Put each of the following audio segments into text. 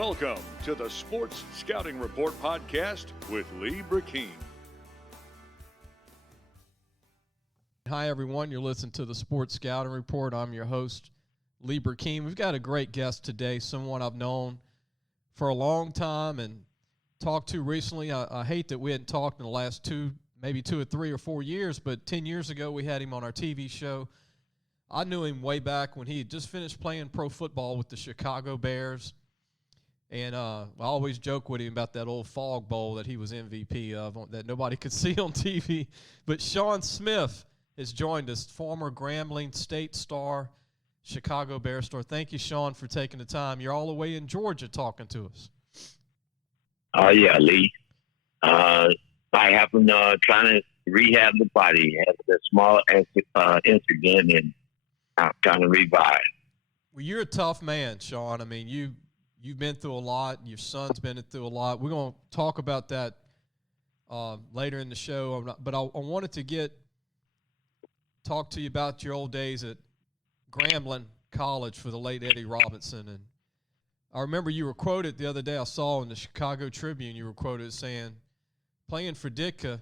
Welcome to the Sports Scouting Report podcast with Lee Brecheen. Hi, everyone. You're listening to the Sports Scouting Report. I'm your host, Lee Brecheen. We've got a great guest today, someone I've known for a long time and talked to recently. I hate that we hadn't talked in the last maybe 2 or 3 or 4 years, but 10 years ago we had him on our TV show. I knew him way back when he had just finished playing pro football with the Chicago Bears. And I always joke with him about that old fog bowl that he was MVP of that nobody could see on TV. But Sean Smith has joined us, former Grambling State star, Chicago Bear star. Thank you, Sean, for taking the time. You're all the way in Georgia talking to us. Oh, yeah, Lee. I happened trying to rehab the body. Had a small incident, and I'm trying to revive. Well, you're a tough man, Sean. I mean, You've been through a lot. Your son's been through a lot. We're going to talk about that later in the show. But I wanted to talk to you about your old days at Grambling College for the late Eddie Robinson. And I remember you were quoted the other day. I saw in the Chicago Tribune you were quoted as saying, playing for Ditka,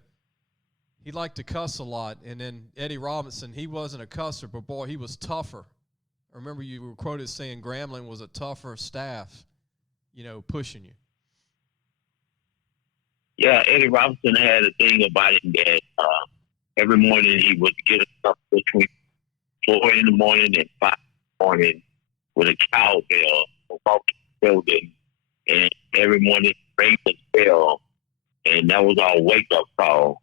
he liked to cuss a lot. And then Eddie Robinson, he wasn't a cusser, but, boy, he was tougher. I remember you were quoted as saying Grambling was a tougher staff, pushing you. Yeah, Eddie Robinson had a thing about him that every morning he would get up between 4 in the morning and 5 in the morning with a cowbell, walk the building, and every morning ring the bell, and that was our wake-up call.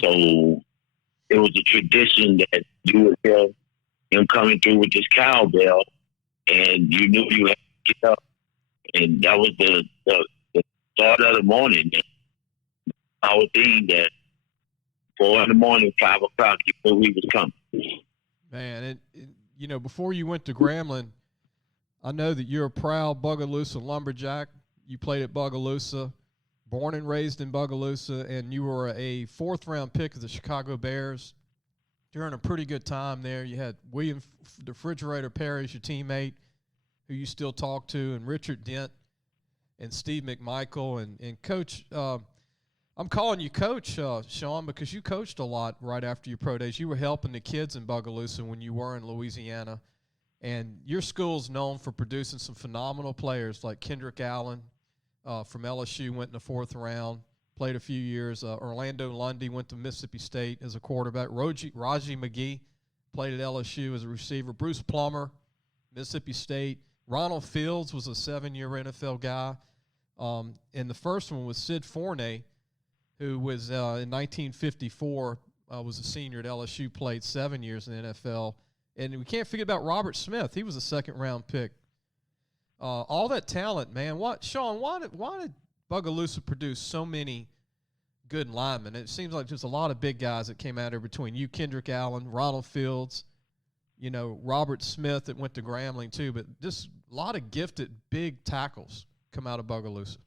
So it was a tradition that you would hear him coming through with this cowbell, and you knew you had to get up. And that was the start of the morning. Our thing that 4 in the morning, 5 o'clock, you knew he was coming. Man, before you went to Grambling, I know that you're a proud Bogalusa lumberjack. You played at Bogalusa, born and raised in Bogalusa, and you were a 4th-round pick of the Chicago Bears. During a pretty good time there. You had William the Refrigerator Perry as your teammate, who you still talk to, and Richard Dent and Steve McMichael. And Coach, I'm calling you Coach, Sean, because you coached a lot right after your pro days. You were helping the kids in Bogalusa when you were in Louisiana. And your school's known for producing some phenomenal players like Kendrick Allen from LSU, went in the 4th round. Played a few years. Orlando Lundy went to Mississippi State as a quarterback. Raji McGee played at LSU as a receiver. Bruce Plummer, Mississippi State. Ronald Fields was a 7-year NFL guy. And the first one was Sid Forney, who was in 1954, was a senior at LSU, played 7 years in the NFL. And we can't forget about Robert Smith. He was a 2nd-round pick. All that talent, man. Sean, why did Bogalusa produced so many good linemen? It seems like there's a lot of big guys that came out here between you, Kendrick Allen, Ronald Fields, Robert Smith that went to Grambling too, but just a lot of gifted big tackles come out of Bogalusa.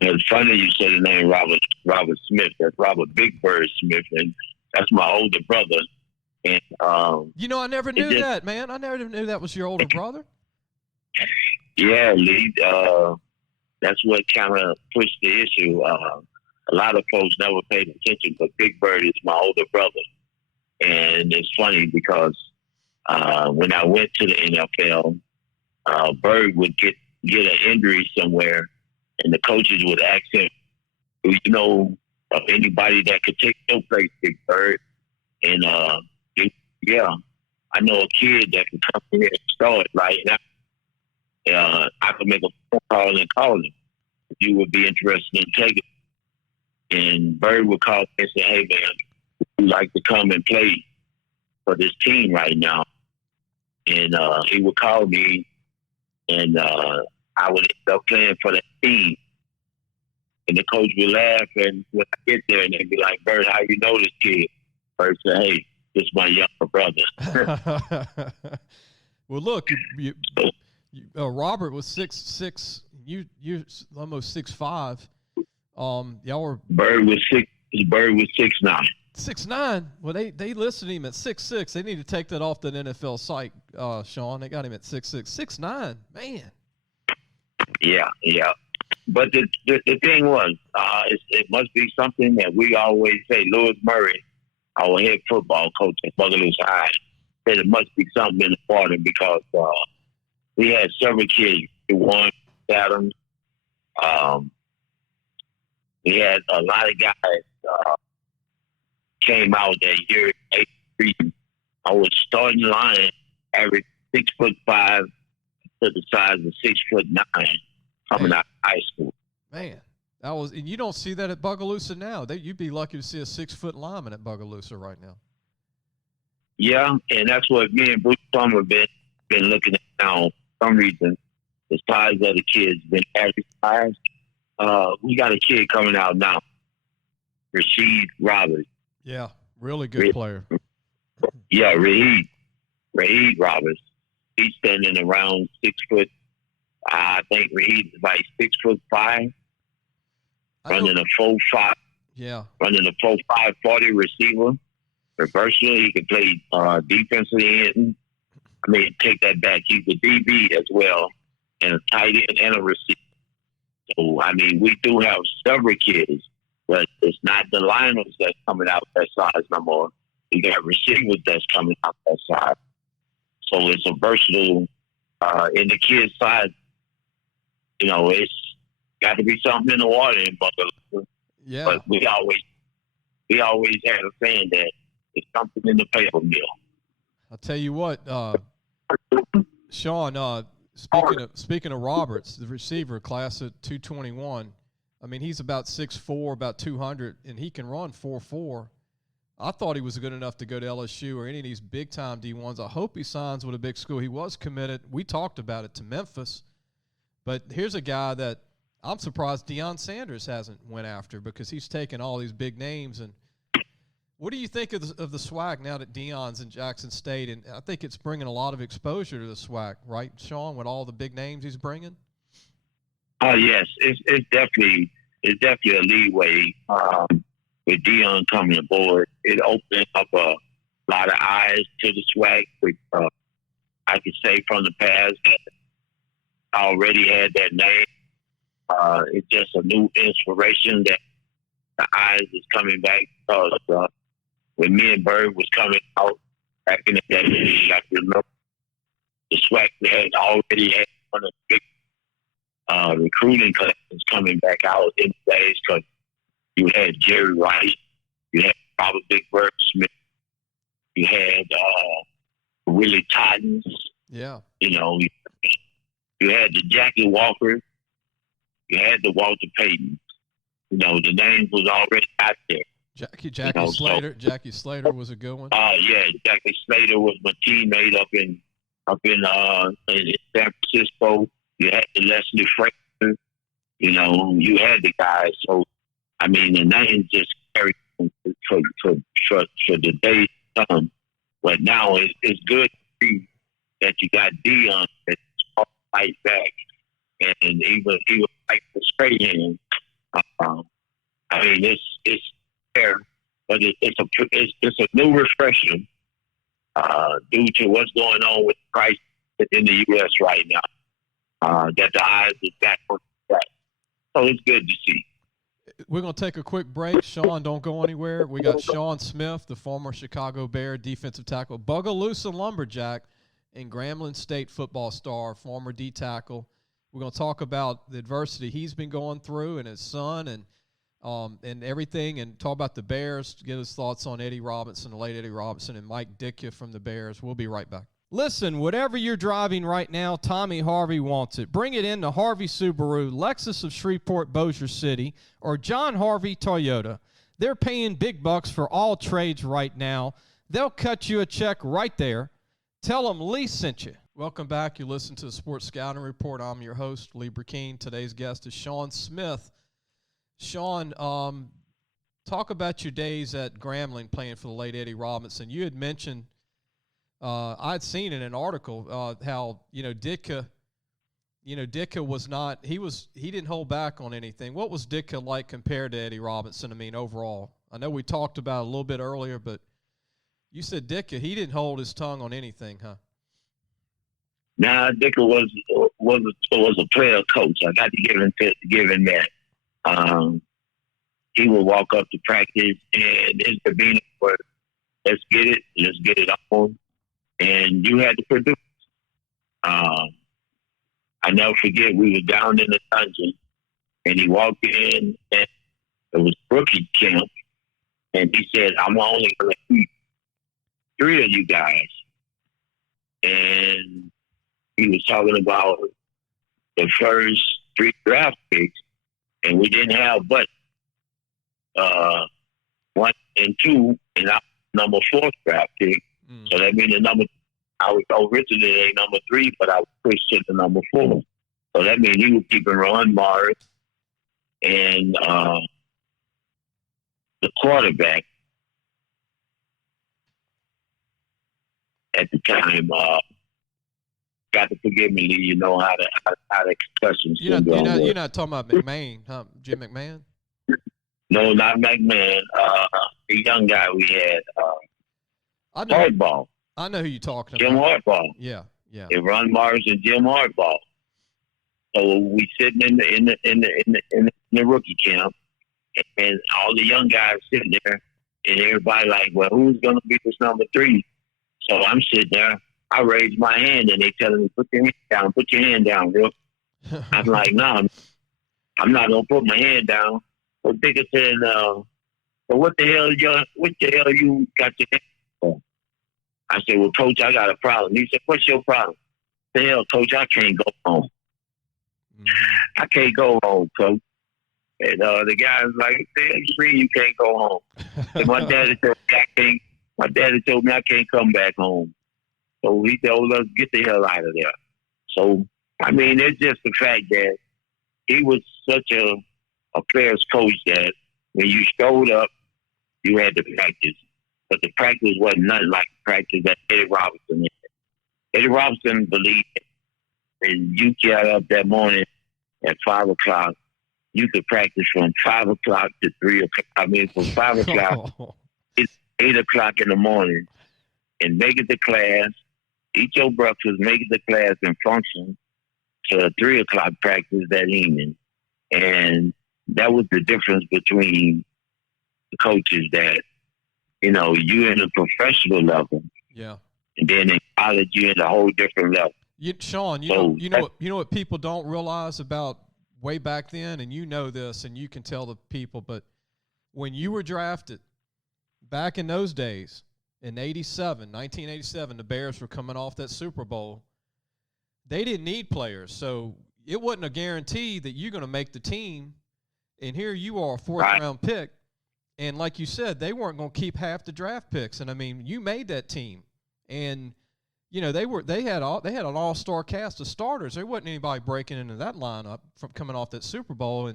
It's funny you said the name Robert Smith. That's Robert Big Bird Smith, and that's my older brother. And I never knew that, man. I never knew that was your older brother. Yeah, Lee. That's what kind of pushed the issue. A lot of folks never paid attention, but Big Bird is my older brother. And it's funny because when I went to the NFL, Bird would get an injury somewhere, and the coaches would ask him, do you know of anybody that could take your place, Big Bird? And, yeah, I know a kid that can come in here and start right now. I could make a phone call and call him if you would be interested in taking it. And Bird would call me and say, hey, man, would you like to come and play for this team right now? And he would call me, and I would end up playing for that team. And the coach would laugh, and when I get there, and they'd be like, Bird, how you know this kid? Bird said, hey, this is my younger brother. Well, look, Robert was 6'6". You're almost 6'5". Y'all were Bird was 6'9". 6'9". Well, they listed him at 6'6". They need to take that off the NFL site, Sean. They got him at 6'6". 6'9", man. Yeah, yeah. But the thing was, it must be something that we always say. Lewis Murray, our head football coach at Bogalusa High, said it must be something in the water because we had several kids who won Adams. Um, we had a lot of guys came out that year. 83. I was starting line, average 6'5" to the size of 6'9" coming out of high school. Man, and you don't see that at Bogalusa now. You'd be lucky to see a 6-foot lineman at Bogalusa right now. Yeah, and that's what me and Bruce Summer been looking at now. For some reason, the size of the kids been average size. We got a kid coming out now, Rasheed Roberts. Yeah, really good player. Yeah, Raheed Roberts. He's standing around 6 foot. I think Raheed is like 6'5", running a 4.5. Yeah, running a 4.5 40 receiver. Versatile. He can play defensively end. I mean, take that back. He's a DB as well, and a tight end and a receiver. So, I mean, we do have several kids, but it's not the liners that's coming out that size no more. We got receivers that's coming out that size. So it's a versatile in the kids' side. You know, it's got to be something in the water in Bogalusa. Yeah. But we always had a saying that it's something in the paper mill. I'll tell you what, Sean. Speaking of Roberts, the receiver class at 221. I mean, he's about 6'4", about 200, and he can run 4.4. I thought he was good enough to go to LSU or any of these big-time D1s. I hope he signs with a big school. He was committed. We talked about it to Memphis. But here's a guy that I'm surprised Deion Sanders hasn't went after because he's taken all these big names. And what do you think of the SWAC now that Deion's in Jackson State? And I think it's bringing a lot of exposure to the SWAC, right, Sean, with all the big names he's bringing? Oh, yes. It's definitely a leeway. With Deion coming aboard, it opened up a lot of eyes to the SWAC, which I could say from the past that already had that name. It's just a new inspiration that the eyes is coming back because when me and Bird was coming out back in the day, I remember the SWAC had already had one of the big recruiting classes coming back out in the days because you had Jerry Rice, you had Robert Big Bird Smith, you had Willie Toddens. Yeah. You know, you had the Jackie Walker, you had the Walter Payton. You know, the names was already out there. Jackie Slater was a good one. Yeah, Jackie Slater was my teammate up in San Francisco. You had the Leslie Fraser. You know, you had the guys. So I mean, the names just carry for the days to come. But now it's good to see that you got Deion that's fight back, and even like the straight hand. I mean, it's fair, but it's a new refreshing due to what's going on with the price in the U.S. right now. That the eyes is back on that, so it's good to see. We're going to take a quick break. Sean, don't go anywhere. We got Sean Smith, the former Chicago Bear defensive tackle, Bogalusa Lumberjack, and Grambling State football star, former D tackle. We're going to talk about the adversity he's been going through and his son and everything, and talk about the Bears, get his thoughts on Eddie Robinson, the late Eddie Robinson, and Mike Ditka from the Bears. We'll be right back. Listen, whatever you're driving right now, Tommy Harvey wants it. Bring it in to Harvey Subaru, Lexus of Shreveport, Bossier City, or John Harvey Toyota. They're paying big bucks for all trades right now. They'll cut you a check right there. Tell them Lee sent you. Welcome back. You listen to the Sports Scouting Report. I'm your host, Lee Brecheen. Today's guest is Sean Smith. Sean, talk about your days at Grambling playing for the late Eddie Robinson. You had mentioned I'd seen in an article how Ditka was not he didn't hold back on anything. What was Ditka like compared to Eddie Robinson? I mean, overall, I know we talked about it a little bit earlier, but you said Ditka, he didn't hold his tongue on anything, huh? Nah, Ditka was a player coach. I got to give him that. He would walk up to practice and intervene for, let's get it on, and you had to produce. I never forget, we were down in the dungeon, and he walked in, and it was rookie camp, and he said, I'm only going to keep 3 of you guys. And he was talking about the first 3 draft picks, and we didn't have but 1 and 2, and I was number 4 draft pick. So that means I was originally number 3, but I was pushed to the number 4. So that means he was keeping Ron Morris and the quarterback at the time. Got to forgive me, Lee. You know how the concussion syndrome works. You're not talking about McMahon, huh? Jim McMahon? No, not McMahon. The young guy we had. Hardball. I know who you're talking Jim about. Hardball. Yeah. It Ron Mars and Jim Hardball. So we sitting in the rookie camp, and all the young guys sitting there, and everybody like, well, who's gonna be this number 3? So I'm sitting there. I raise my hand, and they telling me, put your hand down, bro. I'm like, no, I'm not gonna put my hand down. So Ditka said, so what the hell you got your hand for? I said, well, Coach, I got a problem. He said, what's your problem? The hell, Coach, I can't go home. I can't go home, Coach. And the guy's like, you mean you can't go home? And my daddy told me I can't come back home. So he told us, get the hell out of there. So, I mean, it's just the fact that he was such a player's coach that when you showed up, you had to practice. But the practice wasn't nothing like the practice that Eddie Robinson did. Eddie Robinson believed it. And you got up that morning at 5 o'clock. You could practice from 5 o'clock to 3 o'clock. I mean, from 5 o'clock to 8 o'clock in the morning, and make it to class, eat your breakfast, make it to class, and function to a 3 o'clock practice that evening. And that was the difference between the coaches that, you know, you in a professional level. Yeah. And then in college, you're in a whole different level. Sean, you know what people don't realize about way back then, and you know this, and you can tell the people, but when you were drafted back in those days, in 1987, the Bears were coming off that Super Bowl. They didn't need players, so it wasn't a guarantee that you're going to make the team. And here you are, a 4th-round pick, and like you said, they weren't going to keep half the draft picks. And I mean, you made that team, and you know they had an all-star cast of starters. There wasn't anybody breaking into that lineup from coming off that Super Bowl.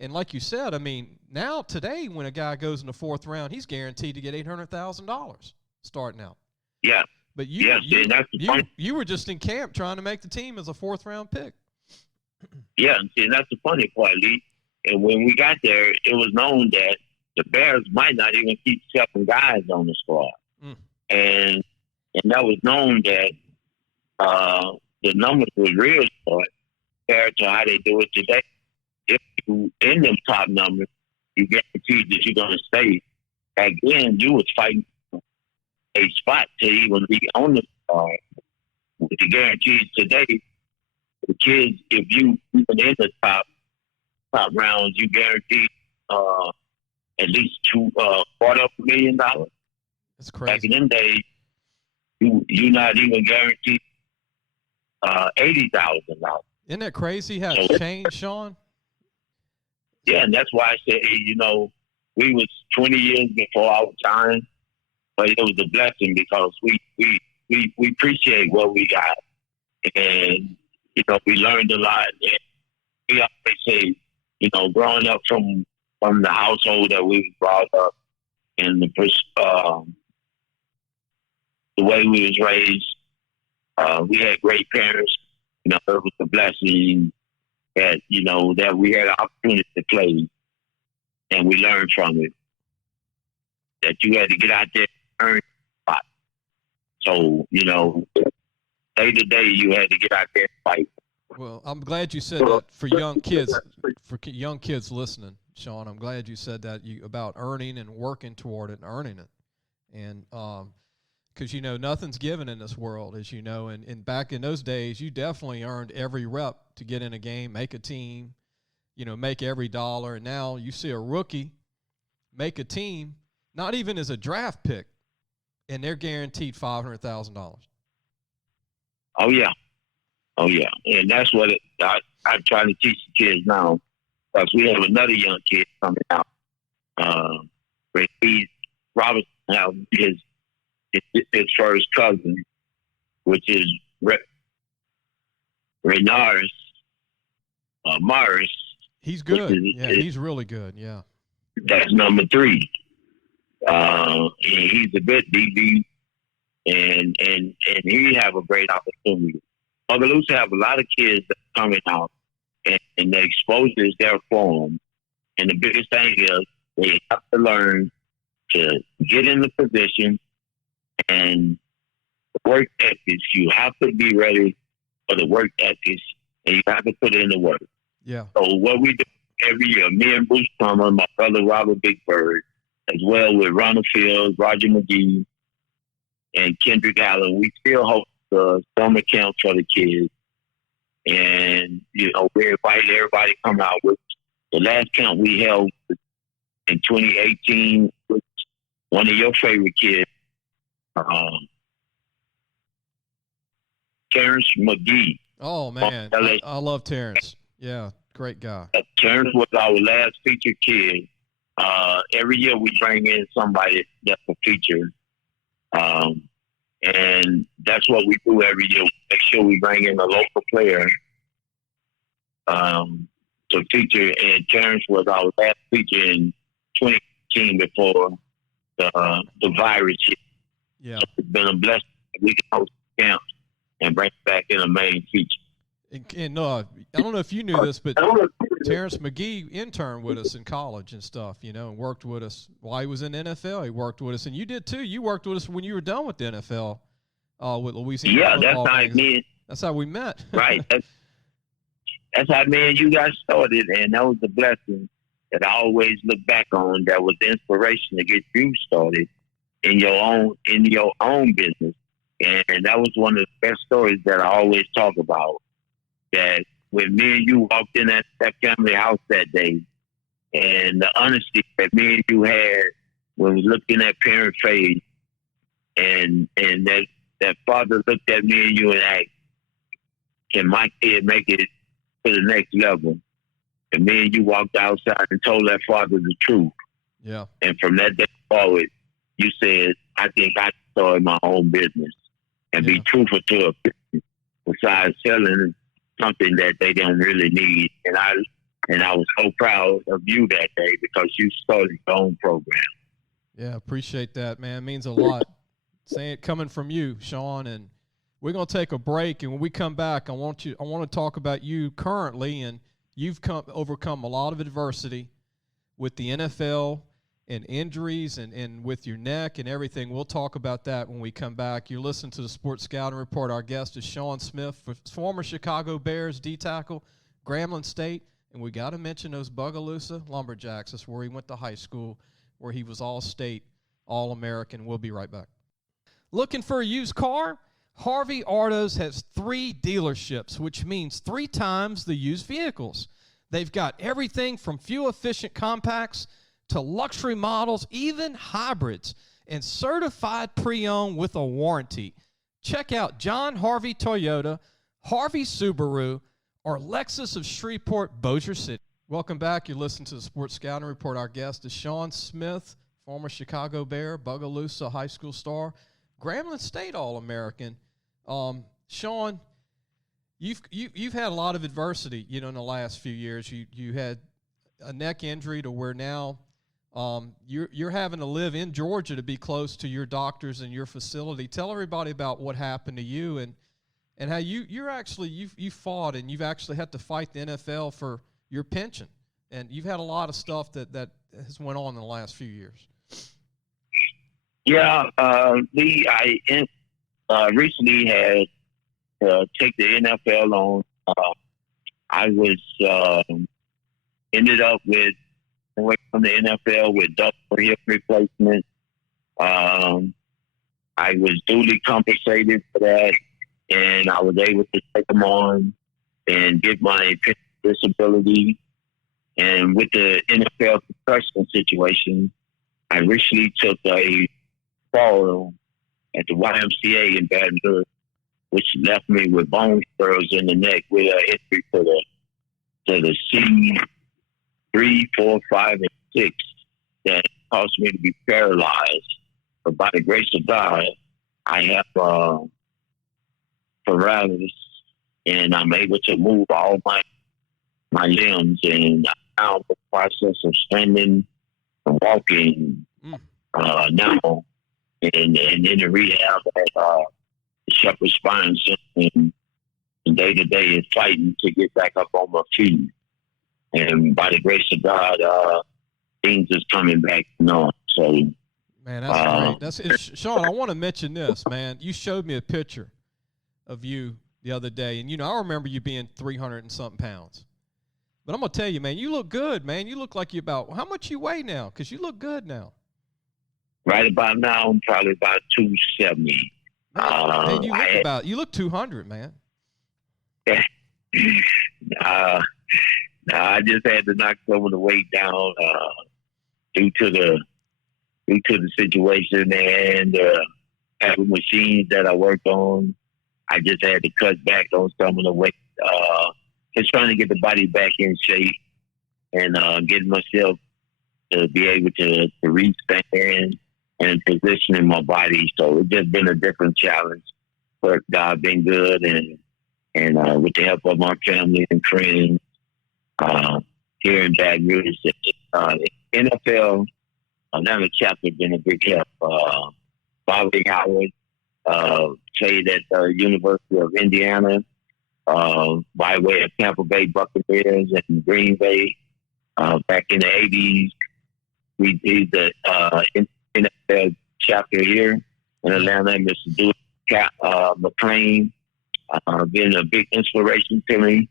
And like you said, I mean, now today when a guy goes in the 4th round, he's guaranteed to get $800,000 starting out. Yeah. But you were just in camp trying to make the team as a 4th-round pick. Yeah, and that's the funny part, Lee. And when we got there, it was known that the Bears might not even keep 7 guys on the squad. And that was known that the numbers were real short compared to how they do it today. If you in them top numbers, you guaranteed that you're going to stay. Back then, you was fighting a spot to even be on the squad. With the guarantees today, the kids, if you even in the top rounds, you guaranteed at least $250,000. That's crazy. Back in them days, you not even guaranteed $80,000. Isn't that crazy how it's changed, Sean? Yeah, and that's why I said, you know, we was 20 years before our time, but it was a blessing because we appreciate what we got, and you know, we learned a lot. And we always say, you know, growing up from the household that we brought up, and the way we was raised, we had great parents. You know, it was a blessing that, you know, that we had an opportunity to play, and we learned from it. That you had to get out there and earn a spot. So, you know, day to day, you had to get out there and fight. Well, I'm glad you said that for young kids, listening, Sean. I'm glad you said that about earning and working toward it and earning it. And because, nothing's given in this world, as you know. And back in those days, you definitely earned every rep to get in a game, make a team, make every dollar. And now you see a rookie make a team, not even as a draft pick, and they're guaranteed $500,000. Oh, yeah. And that's what I try to teach the kids now, because we have another young kid coming out. Brecheen Robinson has his first cousin, which is Renars Morris. He's good. He's really good. Yeah. That's number 3. And he's a good DB, and he have a great opportunity. Bogalusa have a lot of kids that are coming out, and the exposure is there for them. And the biggest thing is they have to learn to get in the position and work ethics. You have to be ready for the work ethics, and you have to put in the work. Yeah. So what we do every year, me and Bruce Plummer, my brother Robert Big Bird, as well with Ronald Fields, Roger McGee, and Kendrick Allen, we still host summer camps for the kids. And, we invite everybody to come out. With the last camp we held in 2018 with one of your favorite kids, Terrence McGee. Oh, man. I love Terrence. Yeah, great guy. Terrence was our last featured kid. Every year we bring in somebody that's a feature. And that's what we do every year. Make sure we bring in a local player to feature. And Terrence was our last feature in 2018 before the virus hit. Yeah. So it's been a blessing. We can host camps and bring it back in a main feature. And I don't know if you knew this, but Terrence McGee interned with us in college and stuff, and worked with us while he was in the NFL. He worked with us, and you did too. You worked with us when you were done with the NFL with Louisiana. Yeah, that's how we met. Right. That's how me and you got started, and that was the blessing that I always look back on. That was the inspiration to get you started in your own business, and that was one of the best stories that I always talk about. That when me and you walked in that family house that day, and the honesty that me and you had when we looked in that parent face, and that father looked at me and you and asked, "Can my kid make it to the next level?" And me and you walked outside and told that father the truth. Yeah. And from that day forward, you said, "I think I can start my own business and be truthful to a business besides selling something that they don't really need." And I was so proud of you that day because you started your own program. Yeah, appreciate that, man. It means a lot. Saying it coming from you, Sean. And we're gonna take a break, and when we come back, I want to talk about you currently, and you've overcome a lot of adversity with the NFL and injuries and with your neck and everything. We'll talk about that when we come back. You're listening to the Sports Scouting Report. Our guest is Sean Smith, former Chicago Bears D tackle, Grambling State, and we got to mention those Bogalusa Lumberjacks. That's where he went to high school, where he was All-State, All-American. We'll be right back. Looking for a used car? Harvey Autos has 3 dealerships, which means 3 times the used vehicles. They've got everything from fuel-efficient compacts to luxury models, even hybrids, and certified pre-owned with a warranty. Check out John Harvey Toyota, Harvey Subaru, or Lexus of Shreveport, Bossier City. Welcome back. You're listening to the Sports Scouting Report. Our guest is Sean Smith, former Chicago Bear, Bogalusa high school star, Grambling State All-American. Sean, you've had a lot of adversity, in the last few years. You had a neck injury to where now you're having to live in Georgia to be close to your doctors and your facility. Tell everybody about what happened to you and how you fought, and you've actually had to fight the NFL for your pension, and you've had a lot of stuff that has went on in the last few years. Yeah, Lee, I recently had to take the NFL on I was ended up with away from the NFL with double hip replacement. I was duly compensated for that, and I was able to take them on and get my disability. And with the NFL concussion situation, I recently took a fall at the YMCA in Baton Rouge, which left me with bone spurs in the neck with an injury to the C3, 4, 5, and 6 that caused me to be paralyzed. But by the grace of God, I have paralysis, and I'm able to move all my limbs, and I'm now in the process of standing and walking now, and in the rehab at the Shepherd Spine Center, and day to day is fighting to get back up on my feet. And by the grace of God, things is coming back on. So, man, that's great. Sean, I want to mention this, man. You showed me a picture of you the other day, and I remember you being 300 and something pounds. But I'm gonna tell you, man, you look good, man. You look like how much you weigh now? Because you look good now. Right about now, I'm probably about 270. Man, you look 200, man. I just had to knock some of the weight down due to the situation and having machines that I worked on. I just had to cut back on some of the weight. Just trying to get the body back in shape and get myself to be able to reach back in and positioning my body. So it's just been a different challenge, but God been good, and with the help of my family and friends here in Baton Rouge, NFL Atlanta chapter been a big help. Bobby Howard played at the University of Indiana by way of Tampa Bay Buccaneers and Green Bay back in the 80s. We did the NFL chapter here in Atlanta. Mr. McLean been a big inspiration to me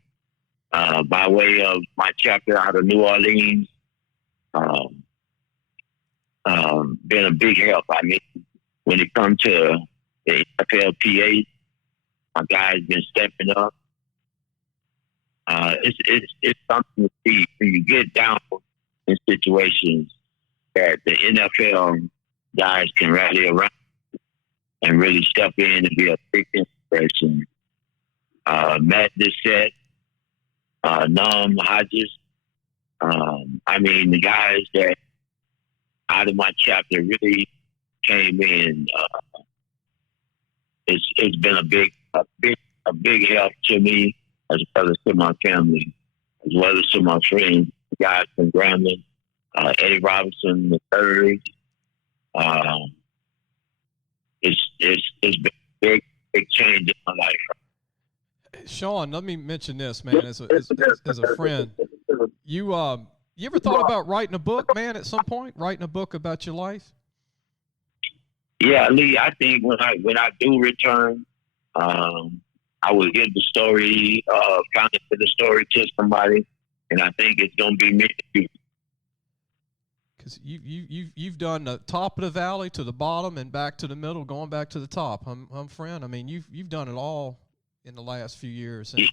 by way of my chapter out of New Orleans. Been a big help. I mean, when it comes to the NFLPA, my guy's been stepping up. It's something to see when you get down in situations that the NFL guys can rally around and really step in and be a big inspiration. Matt Dissett, Nam Hodges, I mean, the guys that out of my chapter really came in. It's been a big help to me, as well as to my family, as well as to my friends, the guys from Grambling, Eddie Robinson III. It's been a big change in my life. Sean, let me mention this, man. As a friend, you ever thought about writing a book, man? At some point, writing a book about your life? Yeah, Lee. I think when I do return, I will give the story, kind of the story to somebody, and I think it's gonna be me. Because you've done the top of the valley to the bottom and back to the middle, going back to the top. Friend. I mean, you've done it all in the last few years. And,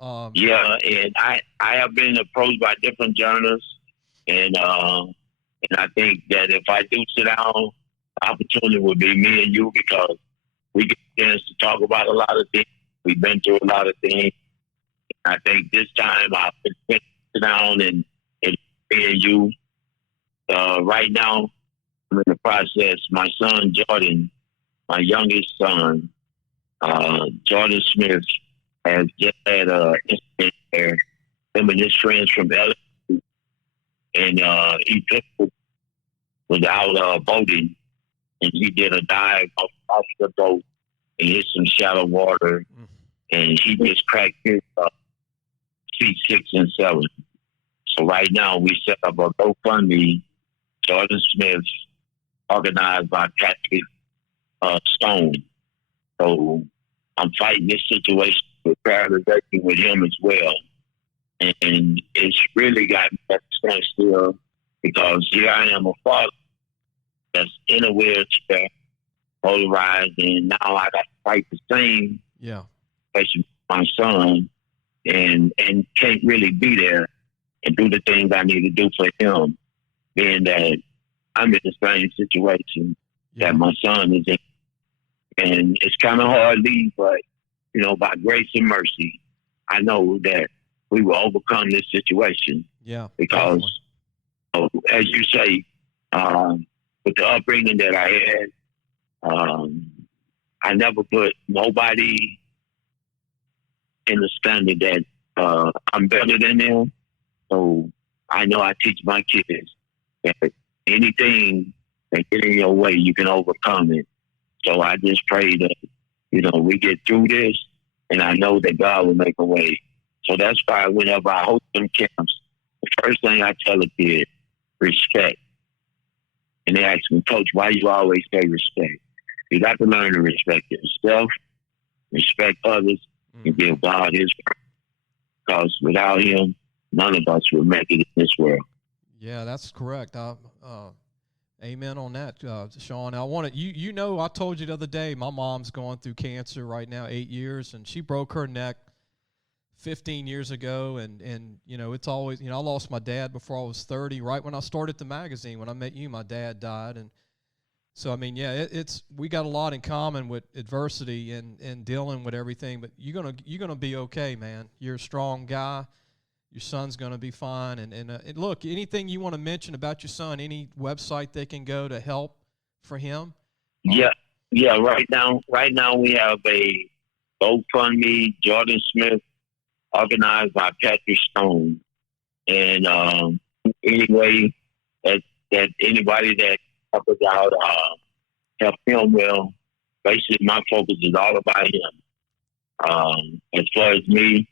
and I have been approached by different journalists, and I think that if I do sit down, the opportunity would be me and you, because we get a chance to talk about a lot of things. We've been through a lot of things. I think this time I'll sit down and me and you. Right now, I'm in the process. My son, Jordan, my youngest son, Jordan Smith, has just had an incident where him and his friends from LA, and he was out boating, and he did a dive off the boat and hit some shallow water, and he just cracked his feet 6 and 7. So right now we set up a GoFundMe, Jordan Smith, organized by Patrick Stone. So I'm fighting this situation with paralyzation with him as well. And it's really got me at the standstill because here I am, a father that's in a wheelchair, polarized, and now I got to fight the same situation with my son and can't really be there and do the things I need to do for him, being that I'm in the same situation that my son is in. And it's kind of hard to leave, but, you know, by grace and mercy, I know that we will overcome this situation. Yeah. Because, as you say, with the upbringing that I had, I never put nobody in the standard that I'm better than them. So I know I teach my kids that anything that get in your way, you can overcome it. So I just pray that, you know, we get through this, and I know that God will make a way. So that's why whenever I host them camps, the first thing I tell a kid, respect. And they ask me, Coach, why you always say respect? You got to learn to respect yourself, respect others, and give God his praise. Because without him, none of us will make it in this world. Yeah, that's correct. Amen on that, Sean. I want to, you know, I told you the other day, my mom's going through cancer right now, 8 years, and she broke her neck 15 years ago. And you know, it's always, you know, I lost my dad before I was 30, right when I started the magazine. When I met you, my dad died. And so, I mean, yeah, we got a lot in common with adversity and dealing with everything, but you're going to be okay, man. You're a strong guy. Your son's going to be fine. And look, anything you want to mention about your son, any website they can go to help for him? Yeah. Right now we have a GoFundMe, Jordan Smith, organized by Patrick Stone. And anyway, that anybody that help us out, help him well, basically my focus is all about him. As far as me,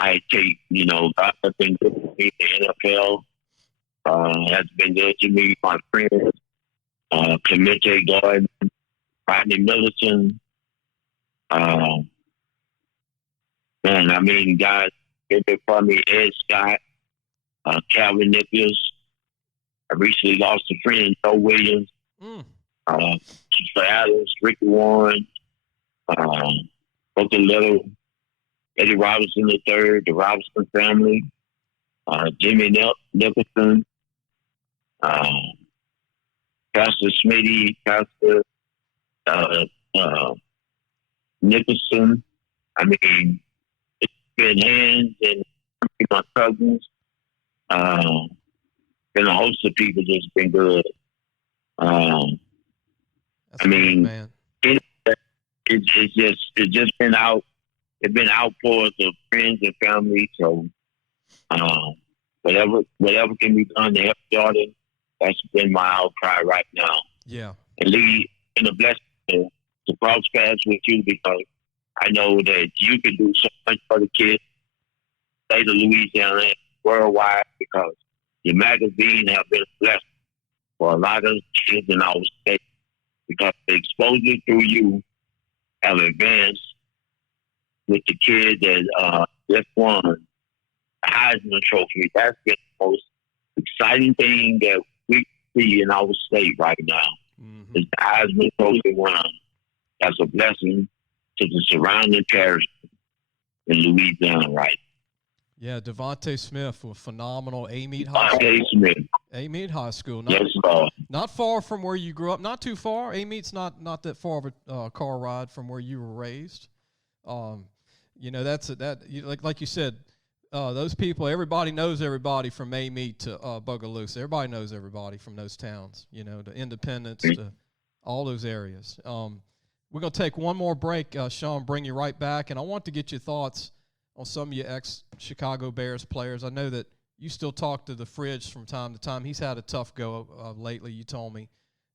I take, you know, God has been good to me. The NFL has been good to me. My friends, Clemente Gordon, Rodney Millicent. Man, I mean, guys, did it for me. Ed Scott, Calvin Nicholas. I recently lost a friend, Joe Williams. Keith Adams, Ricky Warren. Booker Little, Eddie Robinson III, the Robinson family, Jimmy Nicholson, Pastor Smitty, Pastor Nicholson. I mean, it's been hands and my cousins. Been a host of people that's been good. That's good, man. It's just been out. It's been outpours of friends and family. So, whatever can be done to help Jordan, that's been my outcry right now. Yeah. And Lee, it's been a blessing to cross paths with you because I know that you can do so much for the kids, state of Louisiana, and worldwide, because your magazine have been a blessing for a lot of kids in our state because the exposure through you have advanced with the kid that just won the Heisman Trophy. That's been the most exciting thing that we see in our state right now. Is the Heisman Trophy won. That's a blessing to the surrounding parish in Louisiana, right? Yeah, Devontae Smith was phenomenal. Amite High School. Not far from where you grew up. Not too far. Amite's not that far of a car ride from where you were raised. You know, like you said, those people. Everybody knows everybody from Amite to Bogalusa. Everybody knows everybody from those towns. You know, to Independence to all those areas. We're gonna take one more break, Sean. Bring you right back, and I want to get your thoughts on some of your ex-Chicago Bears players. I know that you still talk to the Fridge from time to time. He's had a tough go lately, you told me.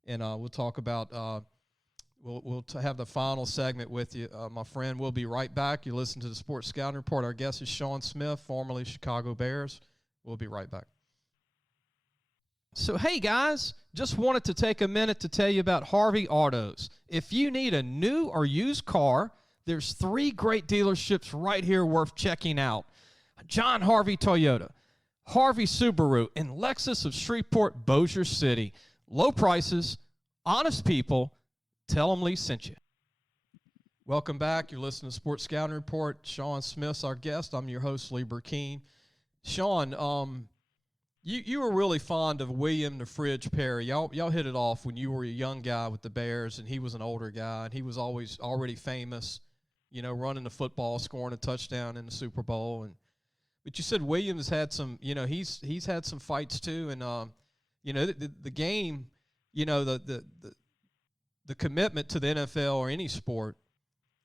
And we'll talk about we'll have the final segment with you, my friend. We'll be right back. You listen to the Sports Scouting Report. Our guest is Sean Smith, formerly Chicago Bears. We'll be right back. So, hey, guys, just wanted to take a minute to tell you about Harvey Autos. If you need a new or used car, there's 3 great dealerships right here worth checking out. John Harvey Toyota, Harvey Subaru, and Lexus of Shreveport, Bossier City. Low prices, honest people. Tell them Lee sent you. Welcome back. You're listening to Sports Scouting Report. Sean Smith's our guest. I'm your host, Lee Brecheen. Sean, you were really fond of William the Fridge Perry. Y'all hit it off when you were a young guy with the Bears, and he was an older guy, and he was always already famous, running the football, scoring a touchdown in the Super Bowl. But you said Williams had some, he's had some fights too, and the game, the commitment to the NFL or any sport,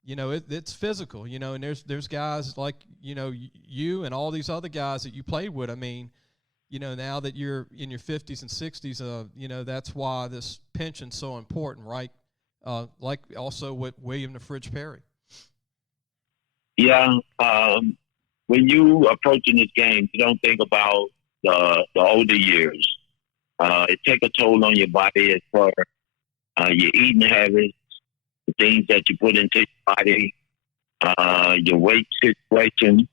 it's physical, and there's guys like, you and all these other guys that you played with. I mean, now that you're in your 50s and 60s, that's why this pension's so important, right? Like also with William the Fridge Perry. Yeah. When you approaching this game, you don't think about the older years. It take a toll on your body as far your eating habits, the things that you put into your body, your weight situation.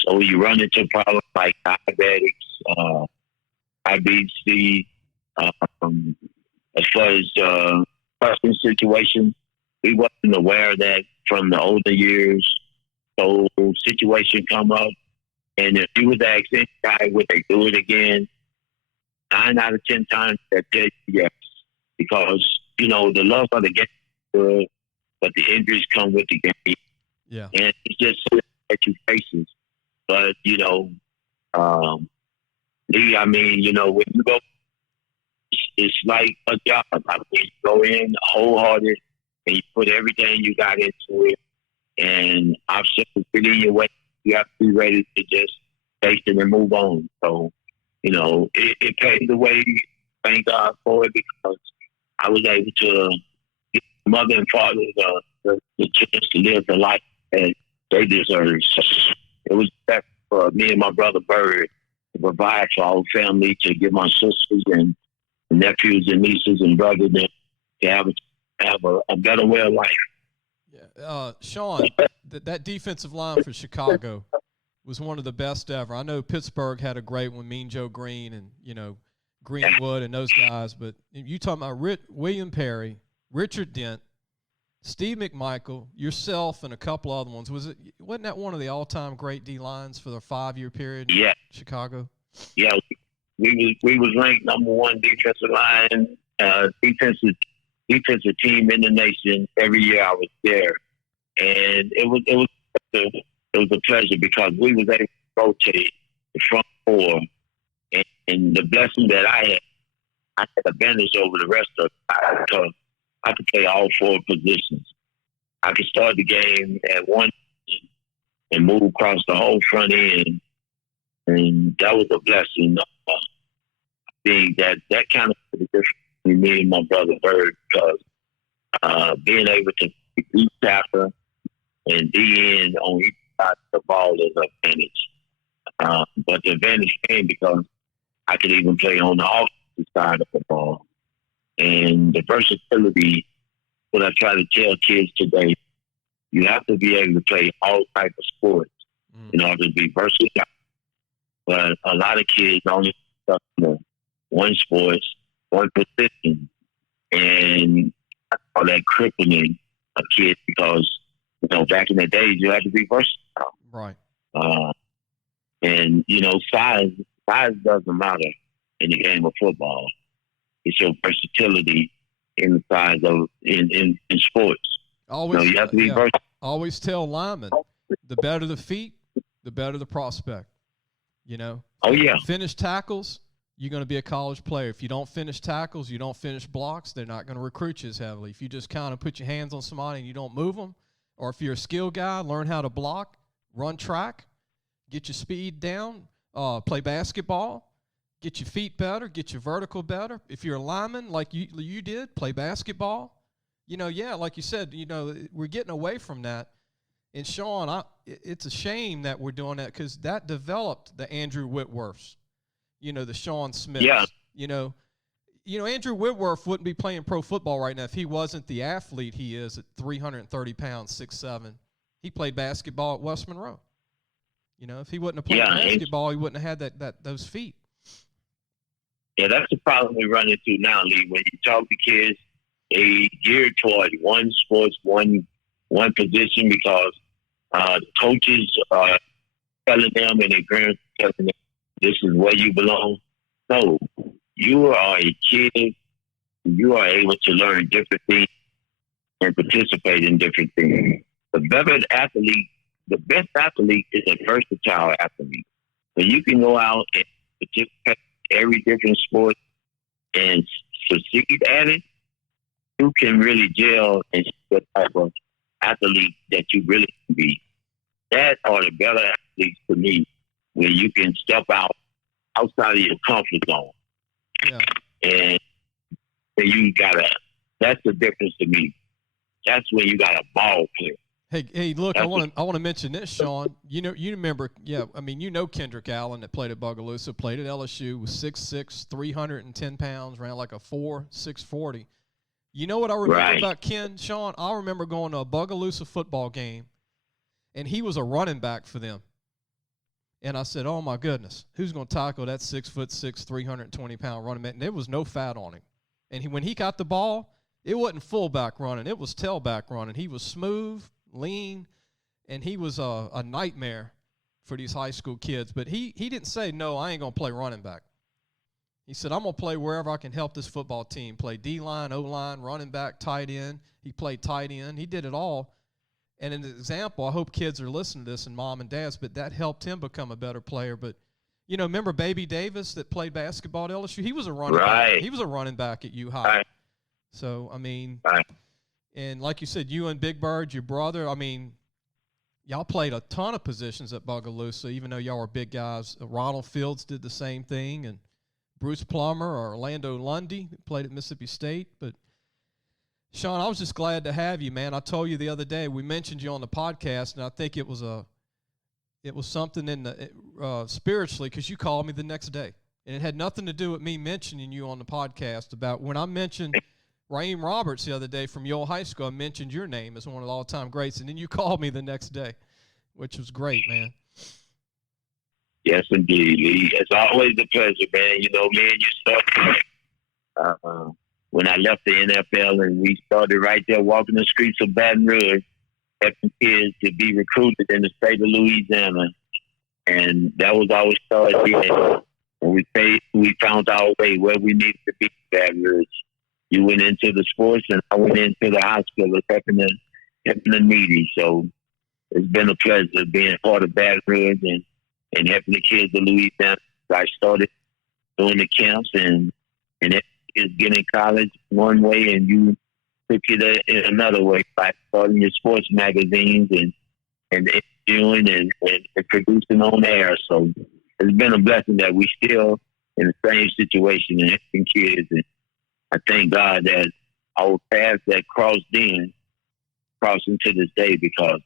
So you run into problems like diabetics, IBC, as far as personal situation. We wasn't aware of that from the older years. So situation come up, and if you was to ask any guy, would they do it again? 9 out of 10 times they tell you yes, because the love of the game is good, but the injuries come with the game. Yeah, and it's just that you faces. But Lee, I mean, when you go, it's like a job. I mean, you go in wholehearted and you put everything you got into it. And obstacles get in your way. You have to be ready to just face it and move on. So, it paved the way. Thank God for it, because I was able to give mother and father the chance to live the life that they deserve. So it was best for me and my brother Bird to provide for our family, to give my sisters and nephews and nieces and brothers to have a better way of life. Yeah, Sean, that defensive line for Chicago was one of the best ever. I know Pittsburgh had a great one, Mean Joe Green and, Greenwood and those guys. But you talking about William Perry, Richard Dent, Steve McMichael, yourself, and a couple other ones. Wasn't that one of the all-time great D-lines for the 5-year period in Chicago? Yeah, we was ranked number 1 defensive line, defensive team in the nation every year I was there, and it was a pleasure, because we was able to rotate the front 4, and the blessing that I had advantage over the rest of it, because I could play all 4 positions. I could start the game at one and move across the whole front end, and that was a blessing. I think that kind of made a difference between me and my brother Bird, because being able to beat tackle and D-end on each side of the ball is an advantage. But the advantage came because I could even play on the offensive side of the ball. And the versatility, what I try to tell kids today, you have to be able to play all types of sports in order to be versatile. But a lot of kids only stuck in one sport, one position, and I call that crippling a kid, because back in the days you had to be versatile, right? And size doesn't matter in the game of football. It's your versatility in the size of in sports. Always, you have to be versatile. Always tell linemen, the better the feet, the better the prospect. Oh yeah. Finish tackles, you're going to be a college player. If you don't finish tackles, you don't finish blocks, they're not going to recruit you as heavily. If you just kind of put your hands on somebody and you don't move them, or if you're a skill guy, learn how to block, run track, get your speed down, play basketball, get your feet better, get your vertical better. If you're a lineman like you did, play basketball. Like you said, we're getting away from that. And Sean, it's a shame that we're doing that, because that developed the Andrew Whitworths, the Sean Smiths. Yeah. Andrew Whitworth wouldn't be playing pro football right now if he wasn't the athlete he is at 330 pounds, 6'7". He played basketball at West Monroe. If he wouldn't have played basketball, he wouldn't have had those feet. Yeah, that's the problem we run into now, Lee. When you talk to kids, they gear toward one sports, one position because the coaches are telling them and their parents are telling them this is where you belong. No, you are a kid. You are able to learn different things and participate in different things. The best athlete is a versatile athlete. So you can go out and participate in every different sport and succeed at it. You can really gel and see what type of athlete that you really can be. That are the better athletes to me, when you can step outside of your comfort zone. Yeah. And that's the difference to me. That's when you got a ball player. Hey, look, I want to mention this, Sean. You remember, Kendrick Allen that played at Bogalusa, played at LSU, was 6'6", 310 pounds, ran like a 4.640. You know what I remember about Ken, Sean? I remember going to a Bogalusa football game, and he was a running back for them. And I said, oh, my goodness, who's going to tackle that 6'6", 320-pound running back? And there was no fat on him. And when he got the ball, it wasn't fullback running. It was tailback running. He was smooth, lean, and he was a nightmare for these high school kids. But he didn't say, no, I ain't going to play running back. He said, I'm going to play wherever I can help this football team. Play D-line, O-line, running back, tight end. He played tight end. He did it all. And an example, I hope kids are listening to this and mom and dads, but that helped him become a better player. But, remember Baby Davis that played basketball at LSU? He was a running back. He was a running back at U High. Right. So, and like you said, you and Big Bird, your brother, y'all played a ton of positions at Bogalusa, even though y'all were big guys. Ronald Fields did the same thing, and Bruce Plummer or Orlando Lundy played at Mississippi State. But, Sean, I was just glad to have you, man. I told you the other day, we mentioned you on the podcast, and I think it was something in the spiritually, because you called me the next day. And it had nothing to do with me mentioning you on the podcast. About when I mentioned Raheem Roberts the other day from Yale High School, I mentioned your name as one of the all-time greats, and then you called me the next day, which was great, man. Yes, indeed, Lee. It's always a pleasure, man. Me and you started when I left the NFL, and we started right there walking the streets of Baton Rouge, helping kids to be recruited in the state of Louisiana. And that was our start here. And we found our way where we needed to be in Baton Rouge. You went into the sports, and I went into the hospital helping the needy. So it's been a pleasure being part of Baton Rouge and helping the kids of Louisiana. I started doing the camps, and it is getting college one way, and you took it in another way by starting your sports magazines and interviewing and producing on air. So it's been a blessing that we still in the same situation and helping kids. And I thank God that our paths that crossed to this day, because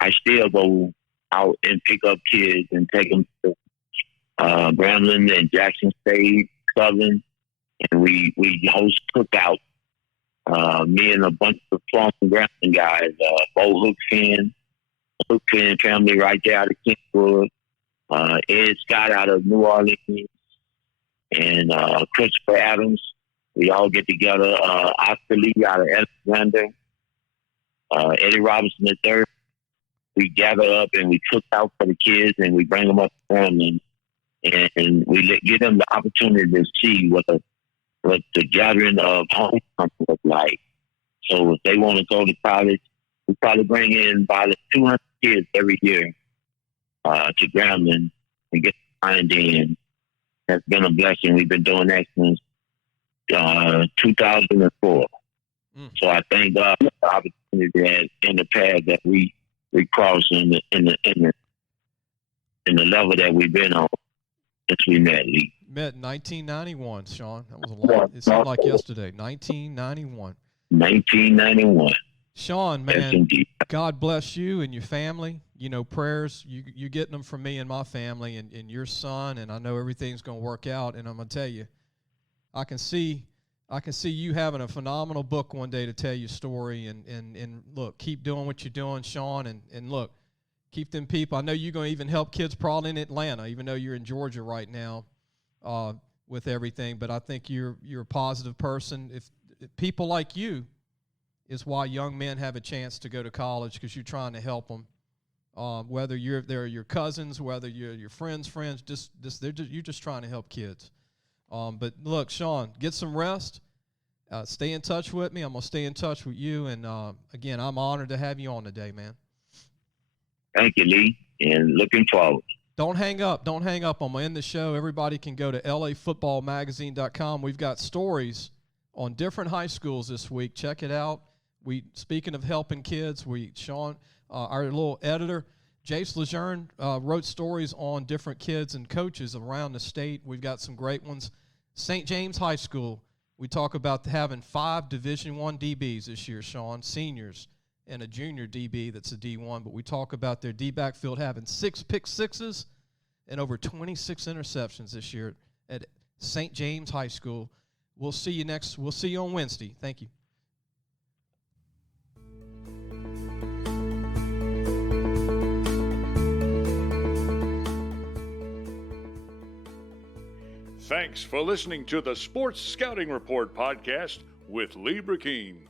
I still go out and pick up kids and take them to Grambling and Jackson State, Southern, and we host cookouts. Me and a bunch of Florence and Grambling guys, Bo Hookfin family right there out of Kentwood, Ed Scott out of New Orleans, and Christopher Adams. We all get together. Oscar Lee out of Alexander, Eddie Robinson III. We gather up and we cook out for the kids, and we bring them up to them, and we give them the opportunity to see what the gathering of homecoming look like. So if they want to go to college, we probably bring in about 200 kids every year to Grambling and get signed in. That's been a blessing. We've been doing that since 2004. So I thank God for the opportunity that in the path that we crossed in the level that we've been on since we met, Lee. Met in 1991, Sean. That was a long. It seemed like yesterday. 1991. 1991. Sean, man, yes, indeed. God bless you and your family. Prayers, you're getting them from me and my family and your son, and I know everything's going to work out. And I'm going to tell you, I can see I can see you having a phenomenal book one day to tell your story. And look, keep doing what you're doing, Sean. And look, keep them people. I know you're going to even help kids probably in Atlanta, even though you're in Georgia right now with everything. But I think you're a positive person. If people like you is why young men have a chance to go to college, because you're trying to help them. Whether they're your cousins, whether you're your friends, you're just trying to help kids. But look, Sean, get some rest. Stay in touch with me. I'm going to stay in touch with you. And, again, I'm honored to have you on today, man. Thank you, Lee, and looking forward. Don't hang up. Don't hang up. I'm going to end the show. Everybody can go to lafootballmagazine.com. We've got stories on different high schools this week. Check it out. Speaking of helping kids, Sean, our little editor, Jace Lejeune, wrote stories on different kids and coaches around the state. We've got some great ones. St. James High School, we talk about having 5 Division I DBs this year, Sean, seniors, and a junior DB that's a D1. But we talk about their D-backfield having 6 pick-sixes and over 26 interceptions this year at St. James High School. We'll see you on Wednesday. Thank you. Thanks for listening to the Sports Scouting Report podcast with Lee Brecheen.